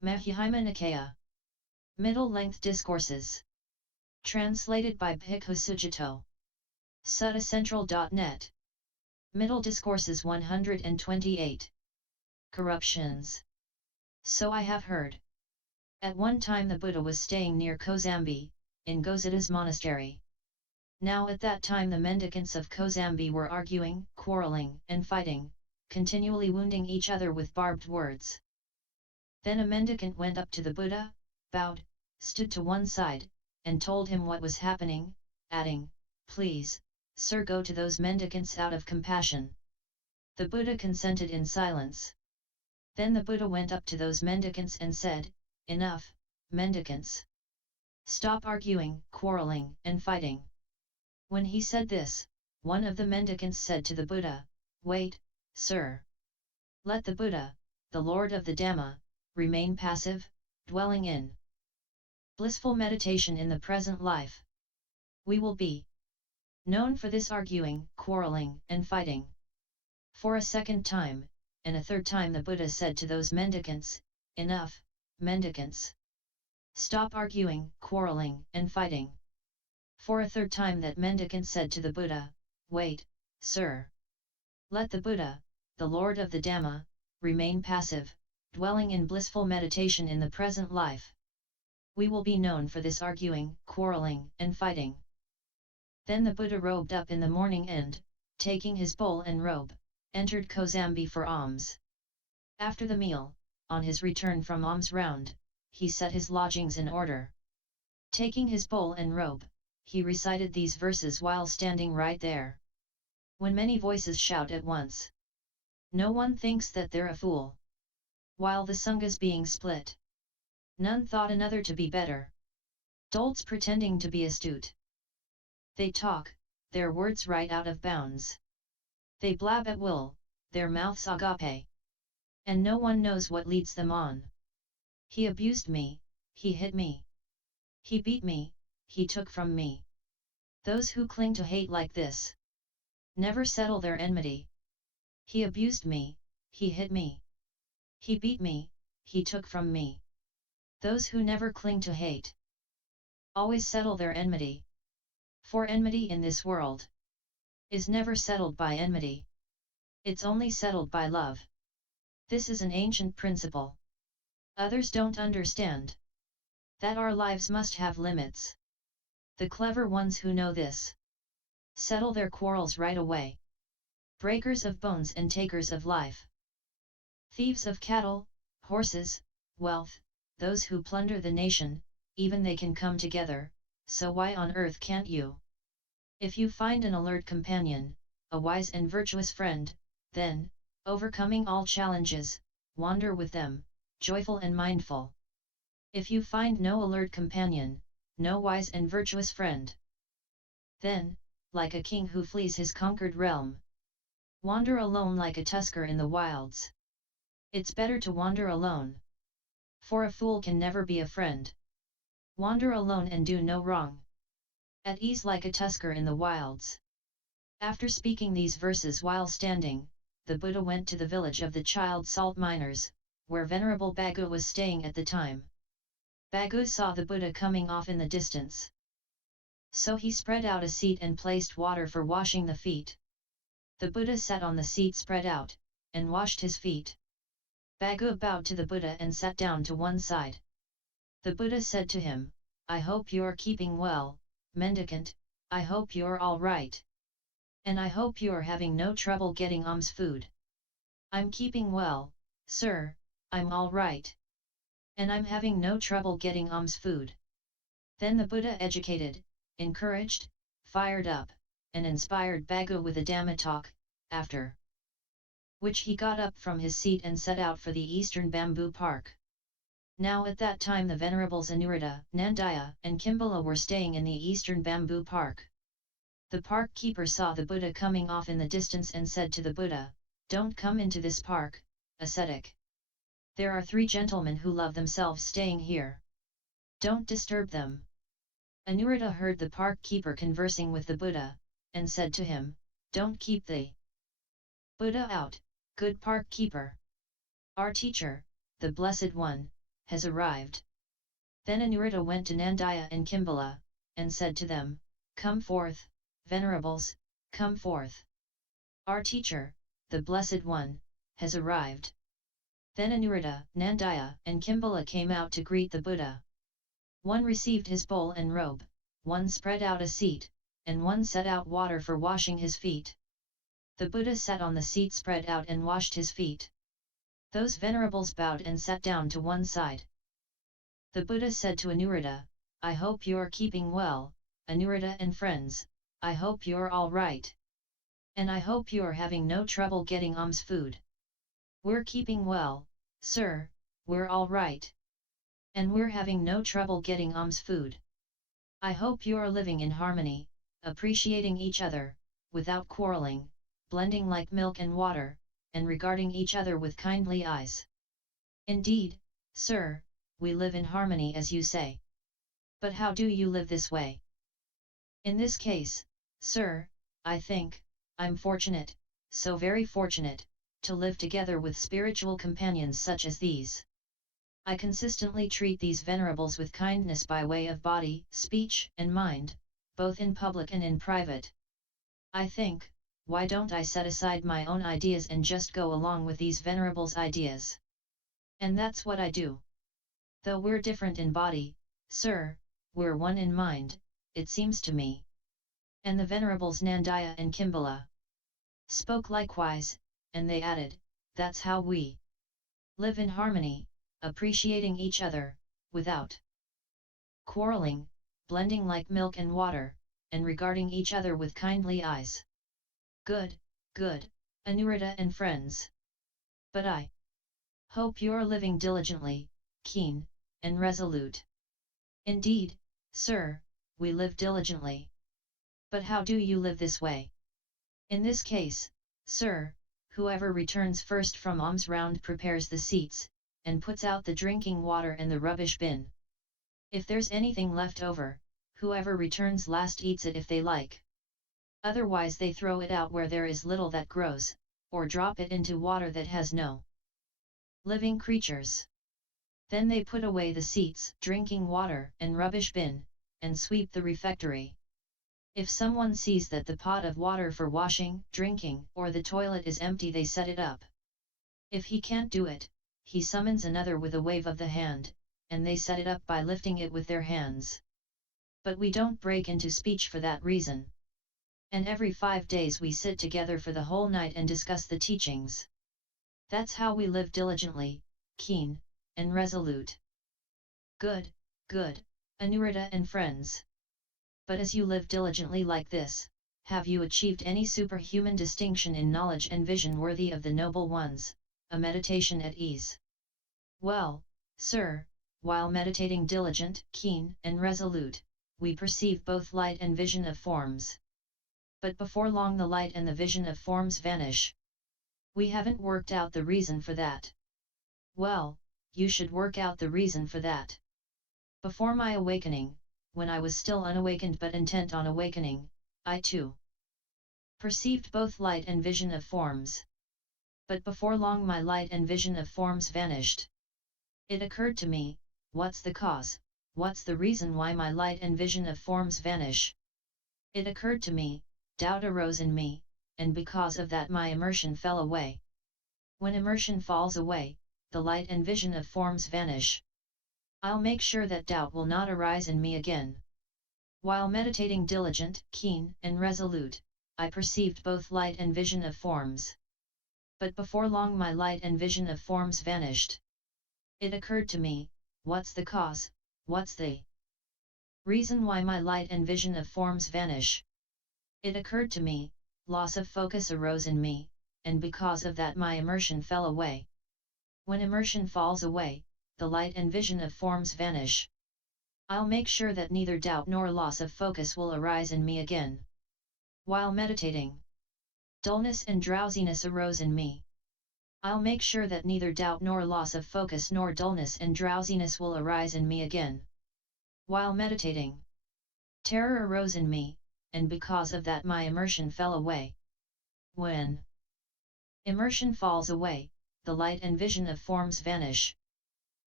Majjhima Nikaya. Middle-length Discourses. Translated by Bhikkhu Sujato. Suttacentral.net. Middle Discourses 128. Corruptions. So I have heard. At one time the Buddha was staying near Kozambi, in Gosita's monastery. Now at that time the mendicants of Kozambi were arguing, quarreling, and fighting, continually wounding each other with barbed words. Then a mendicant went up to the Buddha, bowed, stood to one side, and told him what was happening, adding, "Please, sir, go to those mendicants out of compassion." The Buddha consented in silence. Then the Buddha went up to those mendicants and said, "Enough, mendicants. Stop arguing, quarreling, and fighting." When he said this, one of the mendicants said to the Buddha, "Wait, sir. Let the Buddha, the Lord of the Dhamma, remain passive, dwelling in blissful meditation in the present life. We will be known for this arguing, quarreling, and fighting." For a second time, and a third time the Buddha said to those mendicants, "Enough, mendicants. Stop arguing, quarreling, and fighting." For a third time that mendicant said to the Buddha, "Wait, sir. Let the Buddha, the Lord of the Dhamma, remain passive, dwelling in blissful meditation in the present life. We will be known for this arguing, quarreling, and fighting." Then the Buddha robed up in the morning and, taking his bowl and robe, entered Kozambi for alms. After the meal, on his return from alms round, he set his lodgings in order. Taking his bowl and robe, he recited these verses while standing right there. When many voices shout at once, no one thinks that they're a fool. While the Sanghas being split, none thought another to be better. Dolts pretending to be astute. They talk, their words right out of bounds. They blab at will, their mouths agape. And no one knows what leads them on. He abused me, he hit me. He beat me, he took from me. Those who cling to hate like this never settle their enmity. He abused me, he hit me. He beat me, he took from me. Those who never cling to hate always settle their enmity. For enmity in this world is never settled by enmity. It's only settled by love. This is an ancient principle. Others don't understand that our lives must have limits. The clever ones who know this settle their quarrels right away. Breakers of bones and takers of life. Thieves of cattle, horses, wealth, those who plunder the nation, even they can come together, so why on earth can't you? If you find an alert companion, a wise and virtuous friend, then, overcoming all challenges, wander with them, joyful and mindful. If you find no alert companion, no wise and virtuous friend, then, like a king who flees his conquered realm, wander alone like a tusker in the wilds. It's better to wander alone. For a fool can never be a friend. Wander alone and do no wrong. At ease like a tusker in the wilds. After speaking these verses while standing, the Buddha went to the village of the child salt miners, where Venerable Bhikkhu was staying at the time. Bhikkhu saw the Buddha coming off in the distance. So he spread out a seat and placed water for washing the feet. The Buddha sat on the seat spread out, and washed his feet. Bhikkhu bowed to the Buddha and sat down to one side. The Buddha said to him, "I hope you're keeping well, mendicant, I hope you're all right. And I hope you're having no trouble getting alms food." "I'm keeping well, sir, I'm all right. And I'm having no trouble getting alms food." Then the Buddha educated, encouraged, fired up, and inspired Bhikkhu with a Dhamma talk, after which he got up from his seat and set out for the eastern bamboo park. Now at that time the venerables Anuruddha, Nandaya, and Kimbala were staying in the eastern bamboo park. The park keeper saw the Buddha coming off in the distance and said to the Buddha, "Don't come into this park, ascetic. There are 3 gentlemen who love themselves staying here. Don't disturb them." Anuruddha heard the park keeper conversing with the Buddha, and said to him, "Don't keep the Buddha out, good park keeper. Our teacher, the Blessed One, has arrived. Then Anuruddha went to Nandaya and Kimbala, and said to them, "Come forth, venerables, come forth. Our teacher, the Blessed One, has arrived." Then Anuruddha, Nandaya, and Kimbala came out to greet the Buddha. One received his bowl and robe, one spread out a seat, and one set out water for washing his feet. The Buddha sat on the seat spread out and washed his feet. Those venerables bowed and sat down to one side. The Buddha said to Anuruddha, "I hope you're keeping well, Anuruddha and friends, I hope you're all right. And I hope you're having no trouble getting alms food." "We're keeping well, sir, we're all right. And we're having no trouble getting alms food. I hope you're living in harmony, appreciating each other, without quarreling, blending like milk and water, and regarding each other with kindly eyes." "Indeed, sir, we live in harmony as you say. But how do you live this way?" "In this case, sir, I think, I'm fortunate, so very fortunate, to live together with spiritual companions such as these. I consistently treat these venerables with kindness by way of body, speech, and mind, both in public and in private. I think, why don't I set aside my own ideas and just go along with these venerables' ideas? And that's what I do. Though we're different in body, sir, we're one in mind, it seems to me." And the venerables Nandaya and Kimbala spoke likewise, and they added, "That's how we live in harmony, appreciating each other, without quarreling, blending like milk and water, and regarding each other with kindly eyes." "Good, good, Anuruddha and friends. But I hope you're living diligently, keen, and resolute." "Indeed, sir, we live diligently. But how do you live this way?" "In this case, sir, whoever returns first from alms round prepares the seats, and puts out the drinking water and the rubbish bin. If there's anything left over, whoever returns last eats it if they like. Otherwise they throw it out where there is little that grows, or drop it into water that has no living creatures. Then they put away the seats, drinking water, and rubbish bin, and sweep the refectory. If someone sees that the pot of water for washing, drinking, or the toilet is empty, they set it up. If he can't do it, he summons another with a wave of the hand, and they set it up by lifting it with their hands. But we don't break into speech for that reason. And every 5 days we sit together for the whole night and discuss the teachings. That's how we live diligently, keen, and resolute." "Good, good, Anuruddha and friends. But as you live diligently like this, have you achieved any superhuman distinction in knowledge and vision worthy of the noble ones, a meditation at ease?" "Well, sir, while meditating diligent, keen, and resolute, we perceive both light and vision of forms. But before long the light and the vision of forms vanish. We haven't worked out the reason for that." "Well, you should work out the reason for that. Before my awakening, when I was still unawakened but intent on awakening, I too perceived both light and vision of forms. But before long my light and vision of forms vanished. It occurred to me, what's the cause, what's the reason why my light and vision of forms vanish? It occurred to me, doubt arose in me, and because of that my immersion fell away. When immersion falls away, the light and vision of forms vanish. I'll make sure that doubt will not arise in me again." While meditating diligent, keen, and resolute, I perceived both light and vision of forms. But before long my light and vision of forms vanished. It occurred to me, what's the cause, what's the reason why my light and vision of forms vanish? It occurred to me, loss of focus arose in me, and because of that my immersion fell away. When immersion falls away, the light and vision of forms vanish. I'll make sure that neither doubt nor loss of focus will arise in me again. While meditating, dullness and drowsiness arose in me. I'll make sure that neither doubt nor loss of focus nor dullness and drowsiness will arise in me again. While meditating, terror arose in me, and because of that my immersion fell away. When immersion falls away, the light and vision of forms vanish.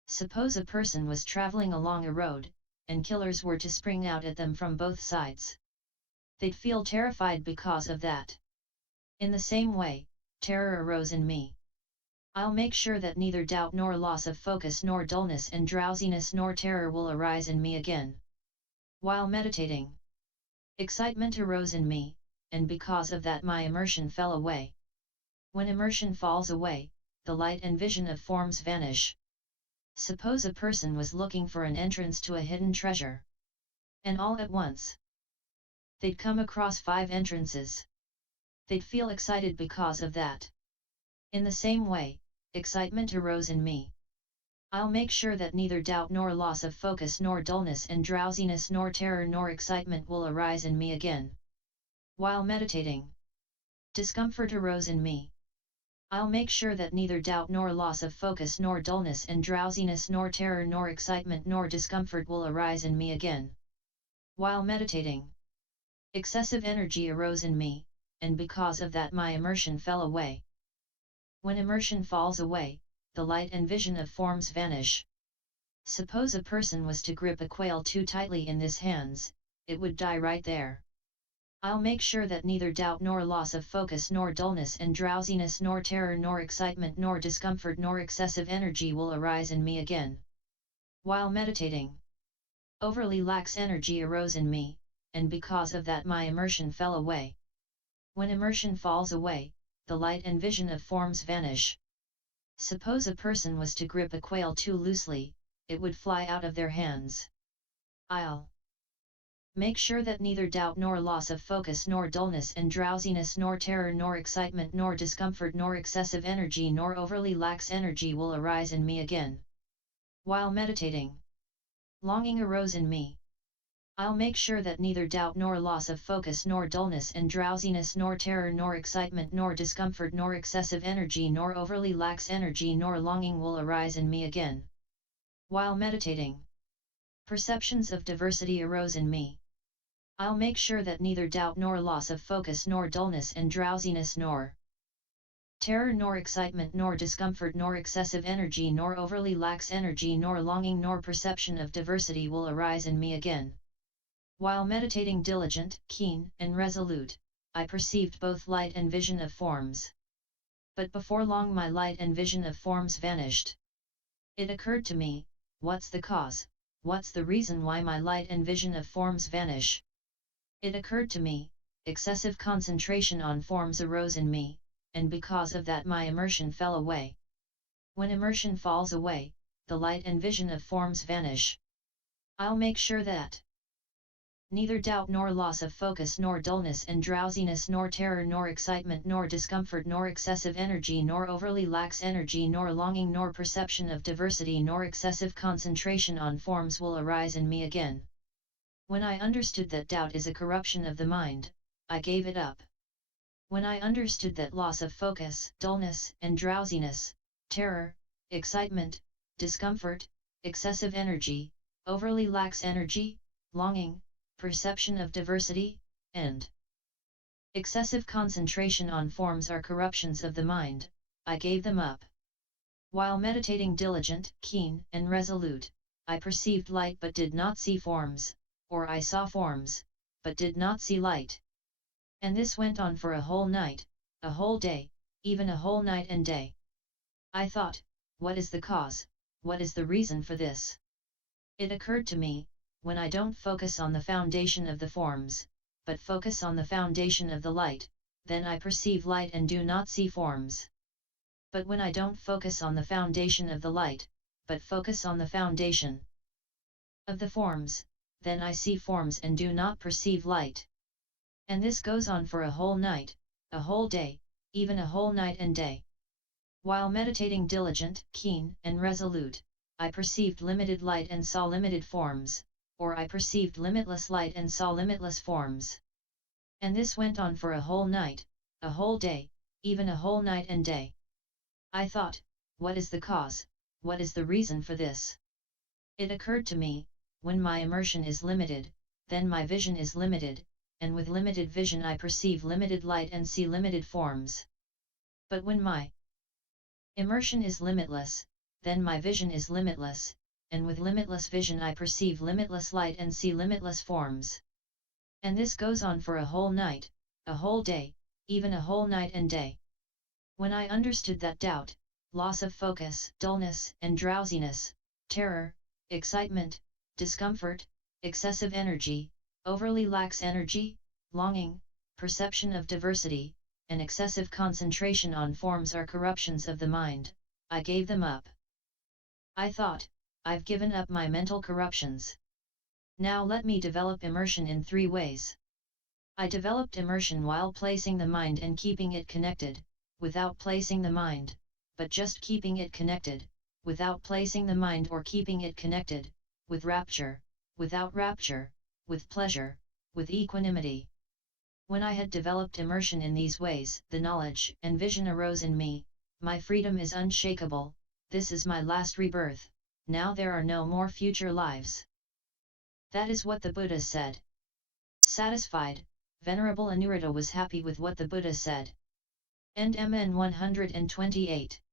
Suppose a person was traveling along a road, and killers were to spring out at them from both sides. They'd feel terrified because of that. In the same way, terror arose in me. I'll make sure that neither doubt nor loss of focus nor dullness and drowsiness nor terror will arise in me again. While meditating, excitement arose in me, and because of that my immersion fell away. When immersion falls away, the light and vision of forms vanish. Suppose a person was looking for an entrance to a hidden treasure. And all at once, they'd come across 5 entrances. They'd feel excited because of that. In the same way, excitement arose in me. I'll make sure that neither doubt nor loss of focus nor dullness and drowsiness nor terror nor excitement will arise in me again. While meditating, discomfort arose in me. I'll make sure that neither doubt nor loss of focus nor dullness and drowsiness nor terror nor excitement nor discomfort will arise in me again. While meditating, excessive energy arose in me, and because of that my immersion fell away. When immersion falls away, the light and vision of forms vanish. Suppose a person was to grip a quail too tightly in his hands, it would die right there. I'll make sure that neither doubt nor loss of focus nor dullness and drowsiness nor terror nor excitement nor discomfort nor excessive energy will arise in me again. While meditating, overly lax energy arose in me, and because of that my immersion fell away. When immersion falls away, the light and vision of forms vanish. Suppose a person was to grip a quail too loosely, it would fly out of their hands. I'll make sure that neither doubt nor loss of focus nor dullness and drowsiness nor terror nor excitement nor discomfort nor excessive energy nor overly lax energy will arise in me again. While meditating, longing arose in me. I'll make sure that neither doubt nor loss of focus nor dullness and drowsiness nor terror nor excitement nor discomfort nor excessive energy nor overly lax energy nor longing will arise in me again. While meditating, perceptions of diversity arose in me. I'll make sure that neither doubt nor loss of focus nor dullness and drowsiness nor terror nor excitement nor discomfort nor excessive energy nor overly lax energy nor longing nor perception of diversity will arise in me again. While meditating diligent, keen, and resolute, I perceived both light and vision of forms. But before long my light and vision of forms vanished. It occurred to me, what's the cause, what's the reason why my light and vision of forms vanish? It occurred to me, excessive concentration on forms arose in me, and because of that my immersion fell away. When immersion falls away, the light and vision of forms vanish. I'll make sure that neither doubt nor loss of focus nor dullness and drowsiness nor terror nor excitement nor discomfort nor excessive energy nor overly lax energy nor longing nor perception of diversity nor excessive concentration on forms will arise in me again. When I understood that doubt is a corruption of the mind, I gave it up. When I understood that loss of focus, dullness and drowsiness, terror, excitement, discomfort, excessive energy, overly lax energy, longing, perception of diversity, and excessive concentration on forms are corruptions of the mind, I gave them up. While meditating diligent, keen, and resolute, I perceived light but did not see forms, or I saw forms, but did not see light. And this went on for a whole night, a whole day, even a whole night and day. I thought, what is the cause, what is the reason for this? It occurred to me, when I don't focus on the foundation of the forms, but focus on the foundation of the light, then I perceive light and do not see forms. But when I don't focus on the foundation of the light, but focus on the foundation of the forms, then I see forms and do not perceive light. And this goes on for a whole night, a whole day, even a whole night and day. While meditating diligent, keen, and resolute, I perceived limited light and saw limited forms, or I perceived limitless light and saw limitless forms. And this went on for a whole night, a whole day, even a whole night and day. I thought, what is the cause, what is the reason for this? It occurred to me, when my immersion is limited, then my vision is limited, and with limited vision I perceive limited light and see limited forms. But when my immersion is limitless, then my vision is limitless, and with limitless vision I perceive limitless light and see limitless forms. And this goes on for a whole night, a whole day, even a whole night and day. When I understood that doubt, loss of focus, dullness and drowsiness, terror, excitement, discomfort, excessive energy, overly lax energy, longing, perception of diversity, and excessive concentration on forms are corruptions of the mind, I gave them up. I thought, I've given up my mental corruptions. Now let me develop immersion in 3 ways. I developed immersion while placing the mind and keeping it connected, without placing the mind, but just keeping it connected, without placing the mind or keeping it connected, with rapture, without rapture, with pleasure, with equanimity. When I had developed immersion in these ways, the knowledge and vision arose in me, my freedom is unshakable, this is my last rebirth, now there are no more future lives. That is what the Buddha said. Satisfied, Venerable Anuruddha was happy with what the Buddha said. End MN 128.